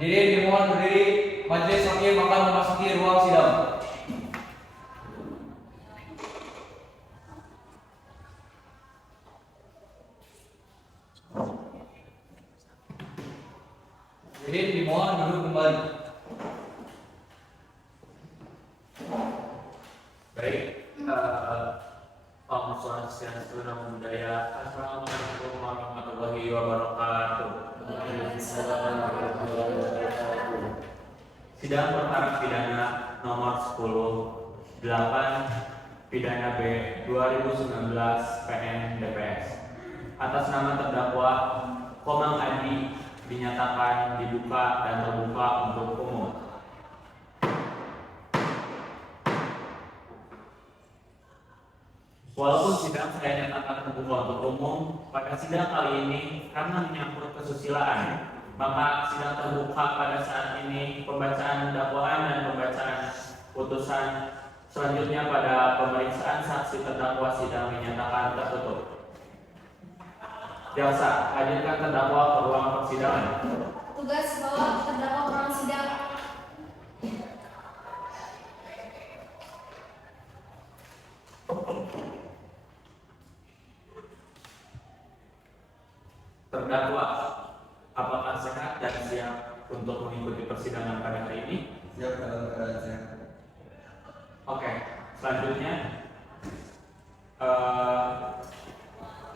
Hadirin dimohon berdiri. Majelis hakim akan memasuki ruang sidang. Hadirin dimohon duduk kembali. Baik, Pak Swastiastu, Namo Buddhaya. Assalamualaikum warahmatullahi wabarakatuh. Sidang perkara pidana nomor 10/8 pidana B 2019 PN DPS atas nama terdakwa Komang Adi dinyatakan dibuka dan terbuka untuk umum. Walaupun sidang saya nyatakan terbuka untuk umum, pada sidang kali ini karena menyangkut kesusilaan, maka sidang terbuka pada saat ini pembacaan dakwaan dan pembacaan putusan selanjutnya pada pemeriksaan saksi terdakwa sidang dinyatakan tertutup. Jaksa, hadirkan terdakwa ke ruang persidangan. Tugas bawa terdakwa ke ruang sidang. Terdakwa, apakah sehat dan siap untuk mengikuti persidangan pada hari ini? Siap dalam keadaan sehat. Oke, selanjutnya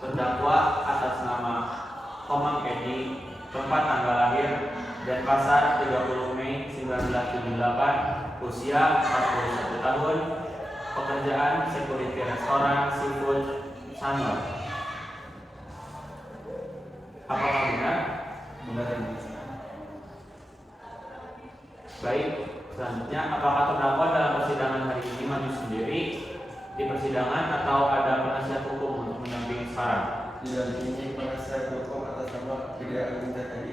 terdakwa atas nama Komang Edi, tempat tanggal lahir Denpasar 30 Mei 1978, usia 41 tahun, pekerjaan security restoran seafood Sanur. Apakah benar? Benar ini. Baik, selanjutnya apakah terdakwa dalam persidangan hari ini maju sendiri di persidangan atau ada penasihat hukum untuk mendampingi sekarang? Didampingi penasihat hukum atas nama Widya Aginta Tadi.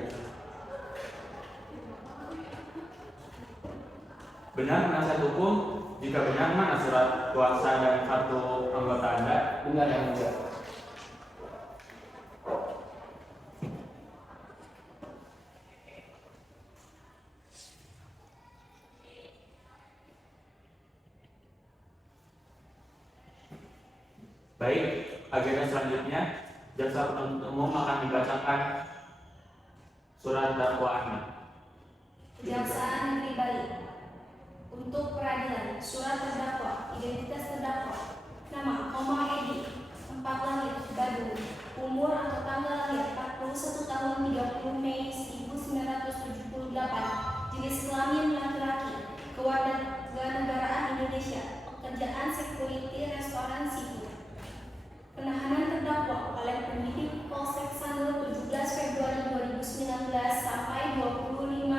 Benar penasihat hukum? Jika benar, mana surat kuasa dan kartu anggota Anda? Benar yang mulia. Baik, agenda selanjutnya jaksa penuntut umum akan dibacakan surat dakwaannya. Kejaksaan Negeri Bali. Untuk peradilan, surat terdakwa, identitas terdakwa, nama Komang Edi, tempat lahir Badung, umur atau tanggal lahir 41 tahun 30 Mei 1978, jenis kelamin laki-laki, kewarganegaraan Indonesia, pekerjaan security restoran seafood. Penahanan terdakwa oleh penyidik Polsek Sanur 17 Februari 2019 sampai 25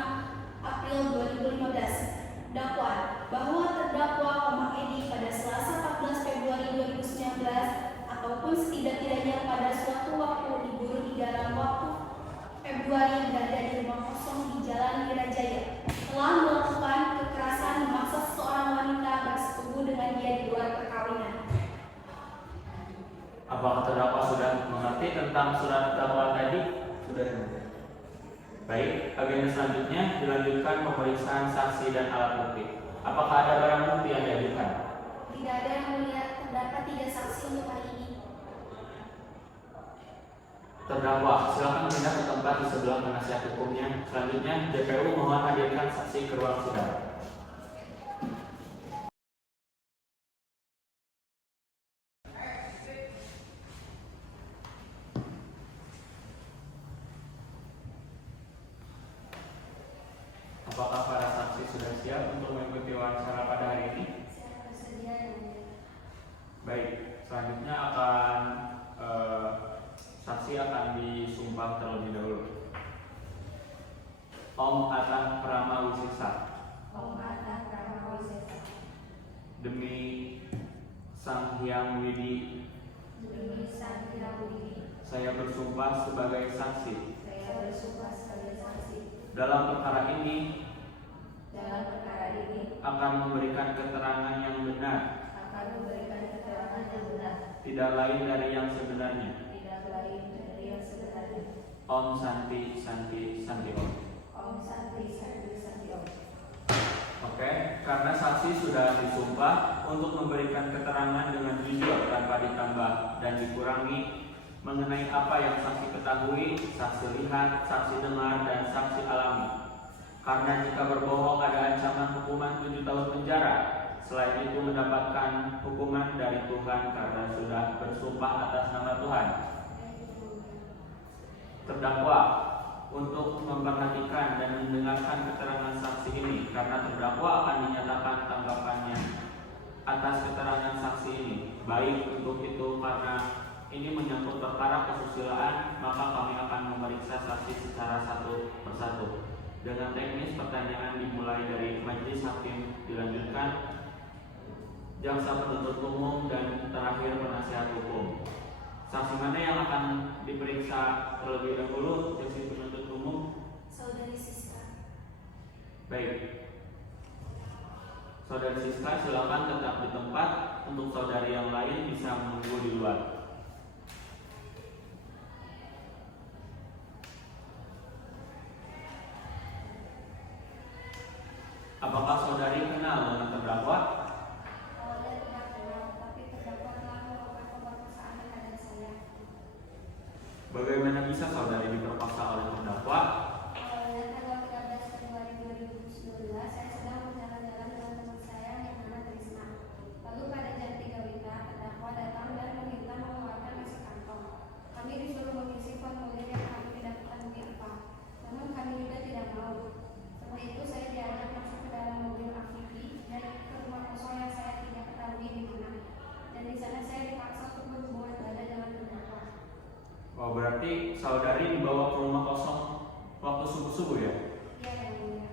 April 2015. Dakwaan bahwa terdakwa Komang Edi pada Selasa 14 Februari 2019 ataupun setidak-tidaknya pada suatu waktu libur di dalam waktu Februari berada di rumah kosong di Jalan Wirajaya telah melakukan kekerasan memaksa seorang wanita bersetubuh dengan dia di luar perkawinan. Apakah terdakwa sudah mengerti tentang surat dakwaan tadi? Sudah yang mulia. Baik, agenda selanjutnya dilanjutkan pemeriksaan saksi dan alat bukti. Apakah ada barang bukti yang diajukan? Tidak ada yang mulia, terdapat 3 saksi untuk hari ini. Terdakwa, silakan pindah ke tempat di sebelah penasihat hukumnya. Selanjutnya, JPU mohon hadirkan saksi ke ruang sidang. Apakah para saksi sudah siap untuk mengikuti wawancara pada hari ini? Saya bersedia yang mulia. Baik, selanjutnya akan saksi akan disumpah terlebih dahulu. Om Atang Pramawisesa. Om Atang Pramawisesa. Demi Sang Hyang Widi, Demi Sang Hyang Widi, saya bersumpah sebagai saksi saya bersumpah sebagai saksi dalam perkara ini dalam perkara ini akan memberikan keterangan yang benar, akan memberikan keterangan yang benar, tidak lain dari yang sebenarnya. tidak lain dari yang sebenarnya. Om Santi Santi Santi Om. Oke, karena saksi sudah disumpah untuk memberikan keterangan dengan jujur tanpa ditambah dan dikurangi mengenai apa yang saksi ketahui, saksi lihat, saksi dengar, dan saksi alami. Karena jika berbohong ada ancaman hukuman 7 tahun penjara. Selain itu mendapatkan hukuman dari Tuhan karena sudah bersumpah atas nama Tuhan. Terdakwa untuk memperhatikan dan mendengarkan keterangan saksi ini karena terdakwa akan dinyatakan tanggapannya atas keterangan saksi ini. Baik untuk itu karena ini menyangkut perkara kesusilaan, maka kami akan memeriksa saksi secara satu persatu. Dengan teknis pertanyaan dimulai dari majelis hakim, dilanjutkan jaksa penuntut umum, dan terakhir penasihat hukum. Saksi mana yang akan diperiksa terlebih dahulu? Saksi penuntut umum. Saudari Siska. Baik. Saudari Siska, silakan tetap di tempat. Untuk saudari yang lain bisa menunggu di luar. Apakah saudari kenal dengan terdakwa? Awalnya tidak kenal, tapi terdakwa telah melakukan pemerkosaan terhadap saya. Bagaimana bisa saudari diperkosa oleh terdakwa? Awalnya tanggal 13 Februari 2019, saya sedang berjalan-jalan dengan teman saya yang bernama Trisna. Lalu pada jam 3 WITA, terdakwa datang dan meminta mengeluarkan isi kantong. Kami disuruh mengisi formulir yang kami tidak ketahui apa. Namun kami juga tidak mau. Setelah itu saya diajak masuk ke dalam mobil amfibi dan ke rumah kosong yang saya tidak ketahui di mana. Dan di sana saya dipaksa untuk berhubungan badan dengan terdakwa. Oh, berarti saudari dibawa ke rumah kosong waktu subuh-subuh ya? Iya, yang mulia.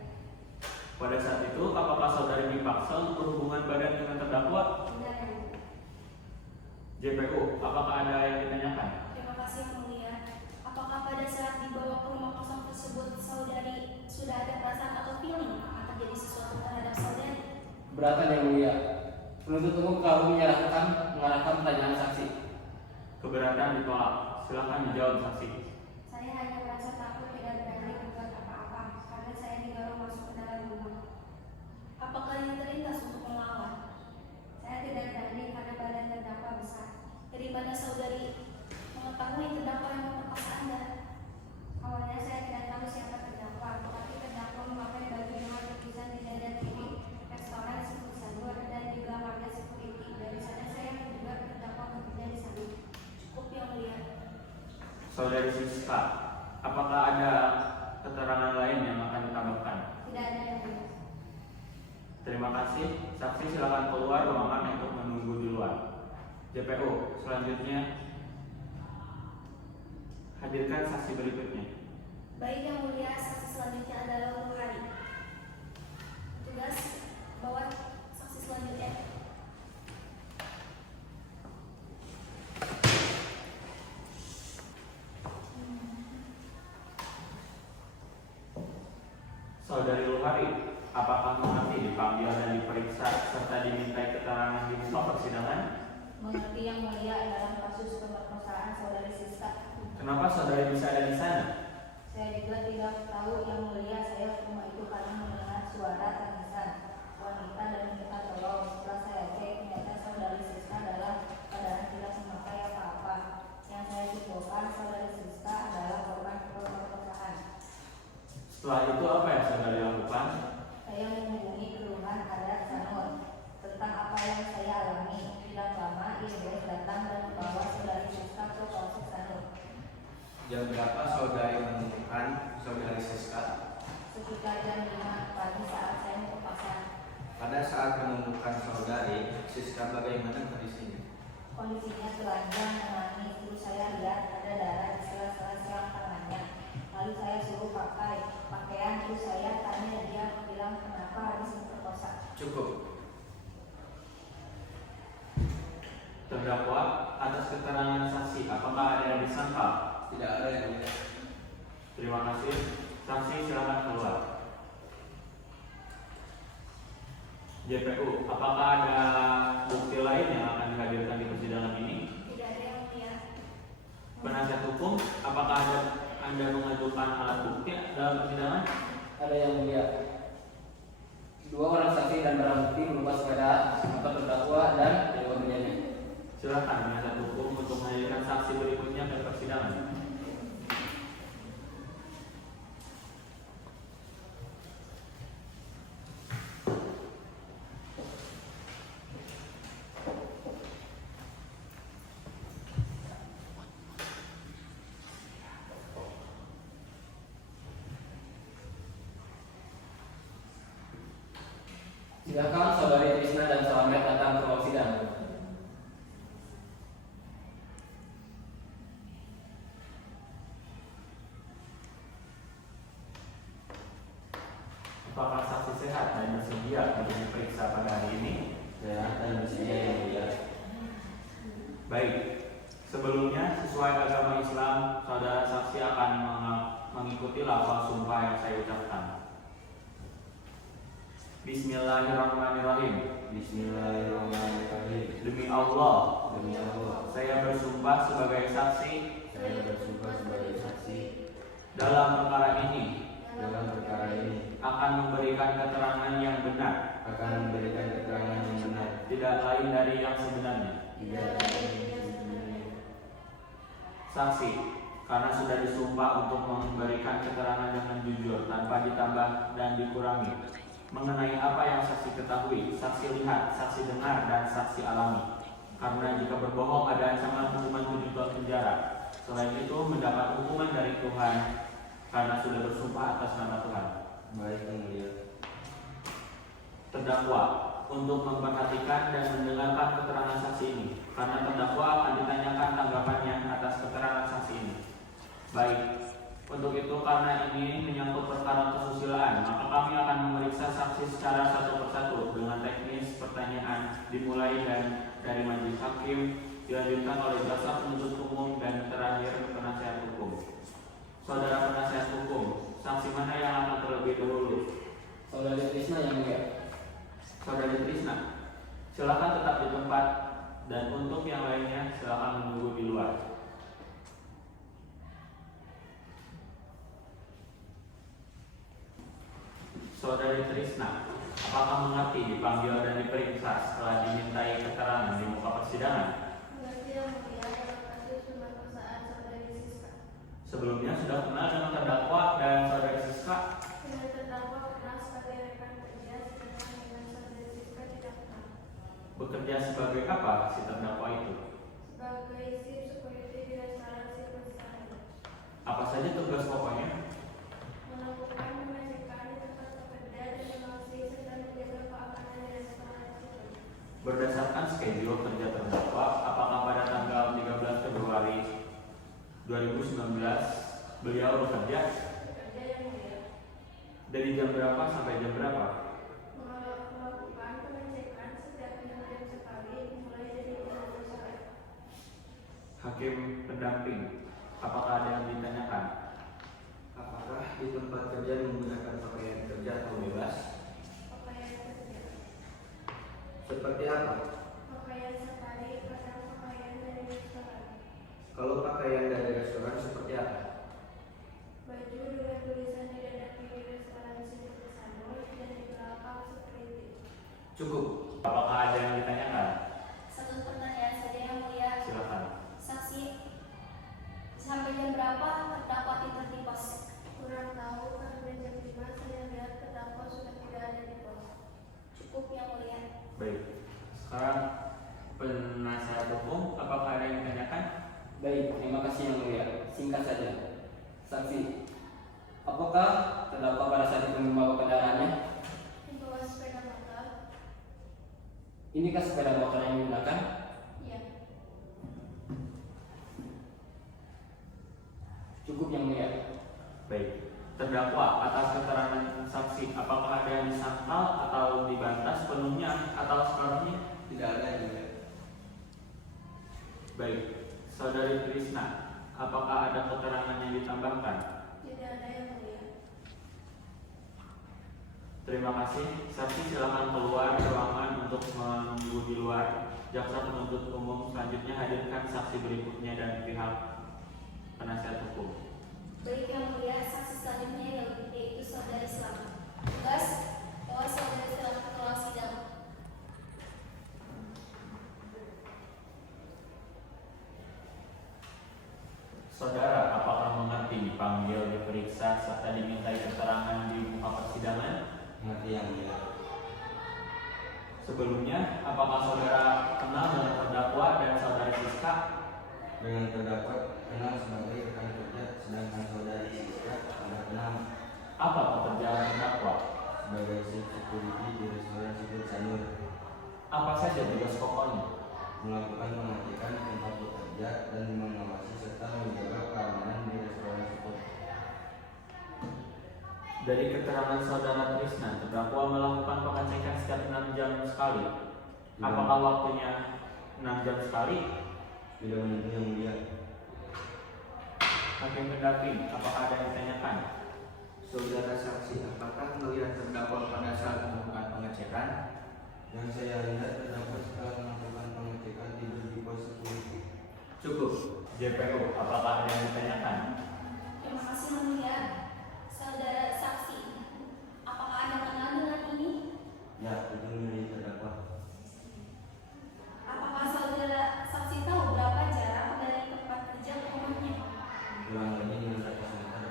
Pada saat itu, apakah saudari dipaksa untuk berhubungan badan dengan terdakwa? Benar, yang mulia. JPU, apakah ada yang ditanyakan? Terima kasih, yang mulia. Apakah pada saat dibawa ke rumah kosong tersebut saudari sudah ada perasaan atau feeling akan terjadi sesuatu terhadap saudari? Keberatan yang mulia. Penuntut umum kami mengarahkan pertanyaan saksi. Keberatan ditolak. Silakan dijawab saksi. Saya hanya merasa takut tidak berani berbuat apa-apa karena saya didorong masuk ke dalam rumah. Apakah yang terlintas untuk melawan? Saya tidak berani karena badan terdakwa besar. Dari mana saudari mengetahui terdakwa yang memperkosa Anda? Awalnya saya tidak tahu siapa terdakwa, tetapi terdakwa memakai baju dengan tulisan di dada kiri, restoran seafood Sanur, dan juga marga security. Dari sana saya menduga terdakwa bekerja di sana. Cukup, yang mulia. Saudari Siska, apakah ada keterangan lain yang akan ditambahkan? Tidak ada, yang mulia. Terima kasih. Saksi silakan keluar ruangan untuk menunggu di luar. JPU, selanjutnya hadirkan saksi berikutnya. Baik, yang mulia, saksi selanjutnya adalah Luhari. Tugas bawa saksi selanjutnya. Saudari Luhari, apakah mengerti dipanggil dan diperiksa serta dimintai keterangan di muka persidangan? Mengerti, yang mulia, dalam kasus pemerkosaan saudari Siska. Kenapa saudari bisa ada di sana? Saya juga tidak tahu, yang mulia. Saya ke rumah itu karena mendengar suara tangisan wanita dan minta tolong. Setelah saya cek, ternyata saudari Siska adalah keadaan tidak memakai apa-apa. Yang saya simpulkan, saudari Siska adalah korban pemerkosaan. Setelah itu apa yang saudari lakukan? Saya menghubungi kelurahan adat Sanur tentang apa yang saya alami. Tidak lama, Irwes datang dan membawa saudari Siska ke Polsek Sanur. Jam berapa saudari menemukan saudari Siska? Sekitar jam 5 pagi saat saya mau ke pasar. Pada saat menemukan saudari Siska, bagaimana kondisinya? Kondisinya telanjang menangis, terus saya lihat ada darah di sela-sela silang tangannya. Lalu saya suruh pakai pakaian, terus saya tanya dia, bilang kenapa habis memperkosa. Cukup. Terdakwa, atas keterangan saksi, apakah ada yang disangkal? Tidak ada, yang mulia. Terima kasih. Saksi silakan keluar. JPU, apakah ada bukti lain yang akan dihadirkan di persidangan ini? Tidak ada, yang mulia. Penasihat hukum, apakah Anda mengajukan alat bukti dalam persidangan? Ada yang mulia. Dua orang saksi dan barang bukti berupa sepeda motor terdakwa dan kedua kerjanya. Silakan penasihat hukum untuk menghadirkan saksi berikutnya ke persidangan. Silakan saudari Trisna dan Selamet datang ke ruang sidang. Apakah saksi sehat dan bersedia untuk diperiksa pada hari ini? Sehat dan bersedia yang mulia. Baik. Sebelumnya, sesuai agama Islam, saudara saksi akan mengikuti lafaz sumpah yang saya ucapkan. Bismillahirrahmanirrahim. Bismillahirrahmanirrahim. Demi Allah, Demi Allah, saya bersumpah sebagai saksi saya bersumpah sebagai saksi dalam perkara ini dalam perkara ini akan memberikan keterangan yang benar, akan memberikan keterangan yang benar, tidak lain dari yang sebenarnya. tidak lain yang sebenarnya. Saksi, karena sudah disumpah untuk memberikan keterangan dengan jujur tanpa ditambah dan dikurangi mengenai apa yang saksi ketahui, saksi lihat, saksi dengar, dan saksi alami. Karena jika berbohong ada ancaman hukuman 7 tahun penjara. Selain itu mendapat hukuman dari Tuhan karena sudah bersumpah atas nama Tuhan. Baik yang mulia. Terdakwa untuk memperhatikan dan mendengarkan keterangan saksi ini, karena terdakwa akan ditanyakan tanggapannya atas keterangan saksi ini. Baik, untuk itu karena ini menyangkut perkara kesusilaan, maka kami akan memeriksa saksi secara satu persatu dengan teknis pertanyaan dimulai dari majelis hakim, dilanjutkan oleh jaksa penuntut umum, dan terakhir penasihat hukum. Saudara penasihat hukum, saksi mana yang akan terlebih dahulu? Saudari Trisna yang mulia. Saudari Trisna, silakan tetap di tempat, dan untuk yang lainnya silakan menunggu di luar. Saudari Trisna, apakah mengerti dipanggil dan diperiksa setelah dimintai keterangan di muka persidangan? Mengerti yang mulia dalam kasus pemerkosaan saudari Siska. Sebelumnya sudah kenal dengan terdakwa dan saudari Siska. Dengan terdakwa kenal sebagai rekan kerja, sedangkan dengan saudari Siska tidak kenal. Bekerja sebagai apa si terdakwa itu? Sebagai chief security di restoran Silvestar. Apa saja tugas pokoknya? Melakukan pengecekan di tempat bekerja dan mengawasi serta menjaga keamanan di restoran itu. Berdasarkan schedule kerja terdakwa, apakah pada tanggal 13 Februari 2019 beliau bekerja? Bekerja yang mulia. Dari jam berapa sampai jam berapa? Melakukan pengecekan setiap 6 jam sekali, mulai dari jam 2 sore. Hakim pendamping, apakah ada yang ditanyakan? Apakah di tempat kerja menggunakan pakaian kerja atau bebas? Pakaian kerja. Seperti apa? Pakaian safari pada pakaian dari restoran. Kalau pakaian dari restoran seperti apa? Baju dengan tulisan di dada kiri restoran Silvestar dan di belakang security. Cukup. Apakah ada yang ditanyakan? Satu pertanyaan saja yang mulia. Silakan. Saksi, sampai jam berapa terdakwa tidur di pos? Kurang tahu karena jam 5 saya lihat terdakwa sudah tidak ada di pos. Cukup yang mulia. Baik. Sekarang penasihat hukum, apakah ada yang ditanyakan? Baik, terima kasih yang mulia. Singkat saja. Saksi, apakah terdakwa pada saat itu membawa kendaraannya? Membawa sepeda motor? Inikah sepeda motor yang digunakan? Iya. Cukup yang mulia. Baik. Terdakwa atas keterangan saksi, apakah ada yang disangkal atau dibantah sepenuhnya atau separuhnya? Tidak ada juga. Baik. Saudari Trisna, apakah ada keterangan yang ditambahkan? Tidak ada yang mulia. Terima kasih. Saksi silakan keluar ruangan untuk menunggu di luar. Jaksa penuntut umum selanjutnya hadirkan saksi berikutnya dan pihak penasihat hukum. Baik yang mulia, saksi selanjutnya yaitu saudari Selamat. Tugas bahwa saudari Selamat ke ruang sidang. Saudara, apakah mengerti dipanggil, diperiksa, serta dimintai keterangan di muka persidangan? Mengerti yang mulia. Sebelumnya, apakah saudara kenal dengan terdakwa dan saudari Siska? Dengan terdakwa kenal sebagai rekan kerja, sedangkan saudari Siska tidak kenal Apa pekerjaan terdakwa? sebagai security di restoran Seafood Sanur, Apa saja tugas pokoknya? melakukan pengecekan tempat bekerja dan mengawasi serta menjaga keamanan di restoran seafood. Dari keterangan saudara Trisna, terdakwa melakukan pengecekan setiap 6 jam sekali. Apakah waktunya 6 jam sekali? Tidak menentu yang mulia. Hakim pendamping, apakah ada yang ditanyakan? Saudara saksi, apakah melihat terdakwa pada saat melakukan pengecekan? Yang saya lihat terdakwa setelah melakukan pengecekan tidur di pos security. Cukup. JPU, apakah ada yang ditanyakan? Terima kasih yang mulia. Saudara saksi, apakah Anda kenal dengan ini? Ya, itu milik terdakwa. Apakah saudara saksi tahu berapa jarak dari tempat kerja ke rumahnya? Kurang lebih 500 meter.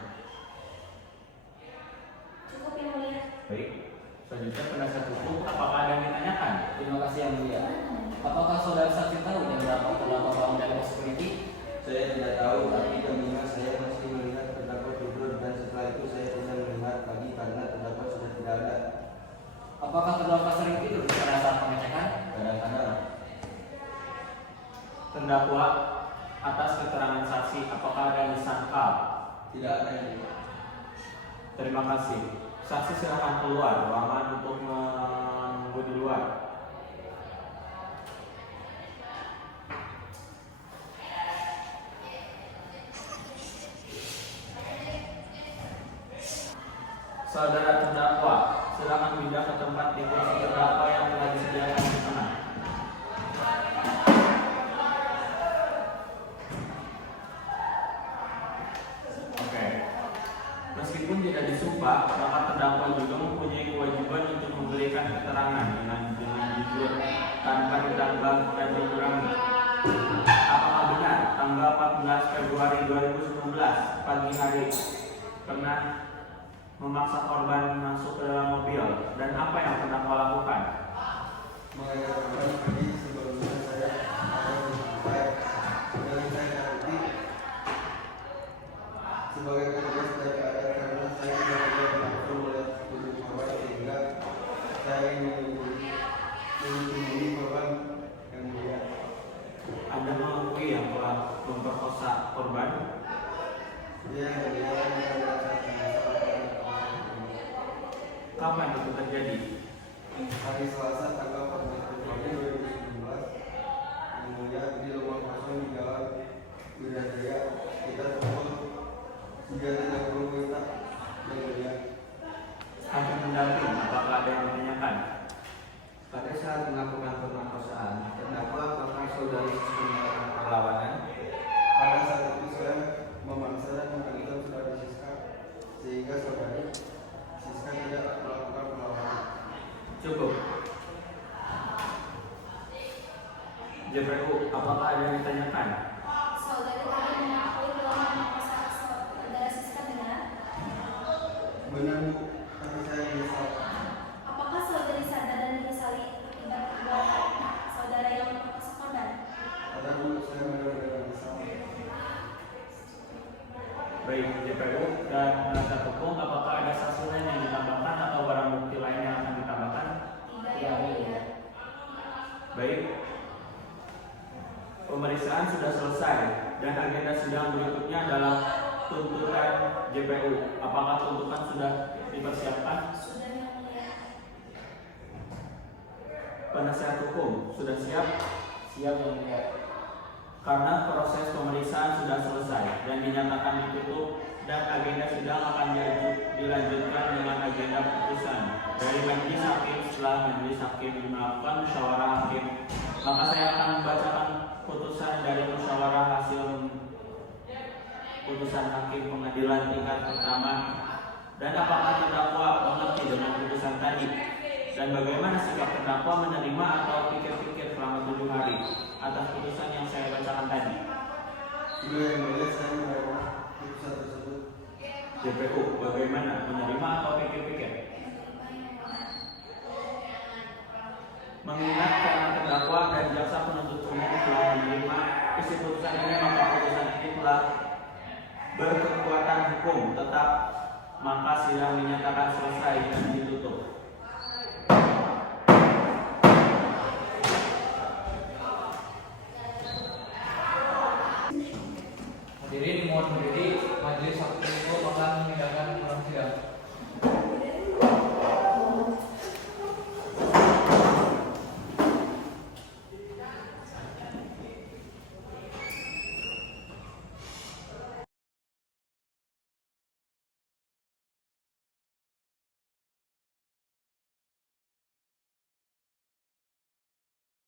Cukup yang mulia. Baik. Selanjutnya penasihat hukum, apakah ada yang ditanyakan? Terima kasih yang mulia. Apakah saudara saksi tahu jam berapa terdakwa bangun dari pos security? Saya tidak tahu, tapi jam 5 saya masih melihat terdakwa tidur dan setelah itu saya tidak melihat lagi karena terdakwa sudah tidak ada. Apakah terdakwa sering tidur pada saat pengecekan? Kadang-kadang Terdakwa, atas keterangan saksi, apakah ada yang disangkal? tidak ada yang Terima kasih. Saksi silakan keluar ruangan untuk menunggu di luar. Saudara terdakwa, silakan pindah ke tempat di kursi terdakwa yang telah disediakan di tengah. Oke. Meskipun tidak disumpah, maka terdakwa juga mempunyai kewajiban untuk memberikan keterangan dengan jujur tanpa ditambah dan dikurangi. Apakah benar tanggal 14 Februari 2019 pagi hari pernah memaksa korban masuk ke dalam mobil, dan apa yang terdakwa lakukan? mengajak korban pergi sebelumnya saya ada di tempat dan saya nanti sebagai petugas daripada karena saya tidak ada langsung melihat tubuh korban sehingga saya ingin melindungi korban yang mulia. Anda mengakui yang telah memperkosa korban? Dia yang mulia pada saat yang Kapan itu terjadi? hari Selasa tanggal 14 Februari 2019 yang mulia di rumah kosong di Jalan Widajaya sekitar pukul 3.30 WITA yang mulia. Hakim pendamping, apakah ada yang ditanyakan? Pada saat melakukan pemerkosaan, terdakwa apakah saudari melakukan perlawanan? Pada saat itu saya memaksa dan mengancam saudari Siska sehingga saudari Siska tidak melakukan perlawanan. Cukup. JPU, apakah ada yang ditanyakan? Saudari tadi mengakui telah memaksa saudara Siska benar? Benar Bu, tapi saya menyesal. Apakah saudari sadar dan menyesali akibat perbuatan saudara yang memaksa korban? Ada Bu, saya benar-benar menyesal. Baik, JPU dan penasihat hukum, apakah ada saksi lain yang ditambahkan atau barang bukti lain yang akan ditambahkan? Tidak yang mulia. Baik. Pemeriksaan sudah selesai dan agenda sidang berikutnya adalah tuntutan JPU. Apakah tuntutan sudah dipersiapkan? Sudah yang mulia. Penasihat hukum sudah siap? Siap yang mulia. Karena proses pemeriksaan sudah selesai dan dinyatakan ditutup dan agenda sidang akan dilanjutkan dengan agenda putusan dari majelis hakim. Setelah majelis hakim melakukan musyawarah hakim, maka saya akan membacakan putusan dari musyawarah hasil putusan hakim pengadilan tingkat pertama Dan apakah terdakwa mengerti dengan putusan tadi? Dan bagaimana sikap terdakwa menerima atau pikir-pikir selama 7 hari atas putusan yang saya bacakan tadi? Sudah yang mulia, saya menerima putusan tersebut. JPU, bagaimana menerima atau pikir-pikir? Mengingat karena terdakwa dan jaksa penuntut umum telah menerima isi putusan ini, maka putusan ini telah berkekuatan hukum tetap, maka sidang dinyatakan selesai dan ditutup. Hadirin mohon berdiri, majelis hakim